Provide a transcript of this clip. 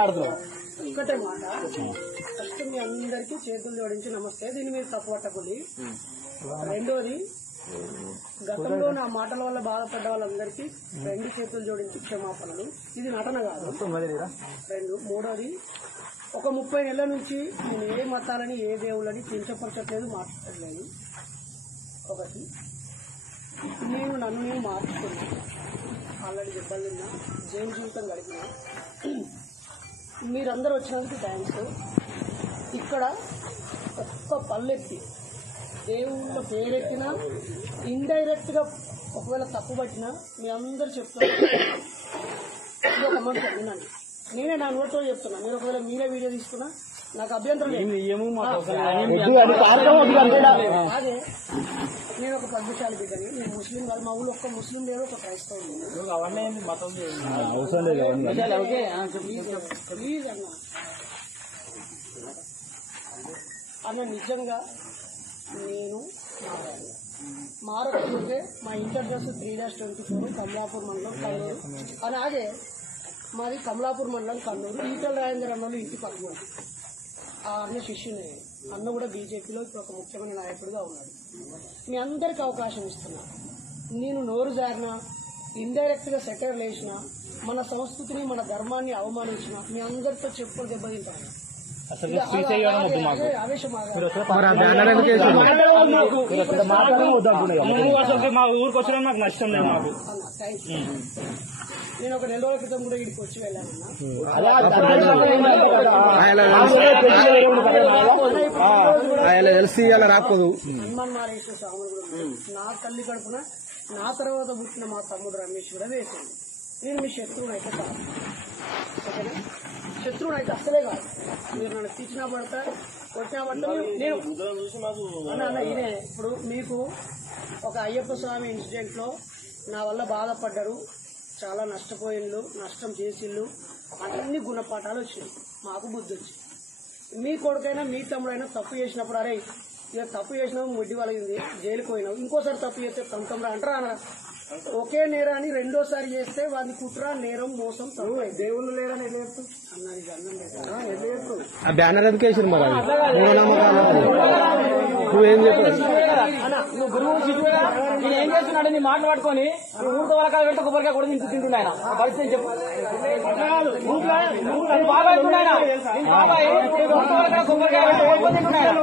ఒక్కటే మాట, ఫస్ట్ మీ అందరికీ చేతులు జోడించి నమస్తే. దీన్ని మీరు తప్పు పట్టకూడదు. రెండోది, గతంలో నా మాటల వల్ల బాధపడ్డ వాళ్ళందరికీ 2 చేతులు జోడించి క్షమాపణలు. ఇది నటన కాదు. మూడోది, ఒక 30 నెలల నుంచి నేను ఏ మతాలని ఏ దేవుళ్ళని కించపరచట్లేదు, మాట్లాడలేదు. ఒకటి, నన్ను నేను మార్చుకున్నాను. ఆల్రెడీ దెబ్బలు తిన్నా, జైలు జీవితం గడిపినా. మీరందరూ వచ్చినందుకు థ్యాంక్స్. ఇక్కడ ఒక్క పల్లెత్తి దేవుళ్ళ పేరెత్తినా, ఇండైరెక్ట్ గా ఒకవేళ తప్పు పట్టినా మీ అందరు చెప్తున్నారు. ఇది ఒక మంచి వినండి. నేనే నా నోటితో చెప్తున్నా. మీరు ఒకవేళ మీరే వీడియో తీసుకున్నా నాకు అభ్యంతరం లేదు. అదే నేను ఒక పద్మశాలి బిడ్డని. నేను ముస్లిం కాదు. మా ఊళ్ళో ఒక్క ముస్లిం లేదు, ఒక క్రైస్తవులు లేదు. ప్లీజ్ అన్న నిజంగా నేను మారకపోతే మా ఇంటర్జెస్ 3-24 కమలాపూర్ మండలం కన్నూరు. అలాగే మాది కమలాపూర్ మండలం కన్నూరు. ఈటల రాజేంద్ర అన్నలు ఇంటి పక్కన. ఆ అన్న శిష్యుని. అన్న కూడా బీజేపీలో ఇప్పుడు ఒక ముఖ్యమైన నాయకుడిగా ఉన్నాడు. మీ అందరికి అవకాశం ఇస్తున్నా. నేను నోరు జారినా, ఇండైరెక్ట్ గా సెటర్ వేసినా, మన సంస్కృతిని మన ధర్మాన్ని అవమానించిన మీ అందరితో చెప్పులు దెబ్బతింటాను. మా ఊరికి వచ్చినా నాకు నష్టం లేదు. నాకు నేను ఒక 4 రోజుల క్రితం కూడా ఇక్కడికి వచ్చి వెళ్ళానన్నా. హనుమాన్ మారేశ్వర స్వాములు కూడా నా తల్లి కడుపున నా తర్వాత పుట్టిన మా తమ్ముడు రమేష్ కూడా వేసింది. నేను మీ శత్రువుని అయితే కాదు, ఓకేనా? శత్రువుని అయితే అసలే కాదు. మీరు నన్ను తీసినా పడతా, కొట్టినా పడతా. నేను అన్న ఇదే ఇప్పుడు మీకు ఒక అయ్యప్ప స్వామి ఇన్సిడెంట్ లో నా వల్ల బాధపడ్డారు, చాలా నష్టపోయిళ్ళు, నష్టం చేసిళ్ళు, అన్ని గుణపాఠాలు వచ్చినాయి. మాకు బుద్ధి వచ్చి మీ కొడుకైనా మీ తమ్ముడైనా తప్పు చేసినప్పుడు అరే ఇక తప్పు చేసినావు, ముడ్డి వలగింది, జైలుకు పోయినావు, ఇంకోసారి తప్పు చేస్తే తమ్ముడు అంటారా అన్న. ఒకే నేరాన్ని రెండోసారి చేస్తే వాడిని కుట్ర, నేరం, మోసం తప్పు. దేవుళ్ళు లేరని ఎట్లా అన్నది అన్నం లేదా బ్యానర్ ఎడ్యుకేషన్ నువ్వేం చెప్పావు? నువ్వు గురువు నేను ఏం చేస్తున్నాడు? నీ మాటలు పట్టుకొని ఊరితో వాళ్ళ వెంట కొబ్బరికాయ కూడా తింటూ తింటున్నాయన పరిస్థితి చెప్పు. బాబాయ్ కొబ్బరికాయ తింటున్నాయన.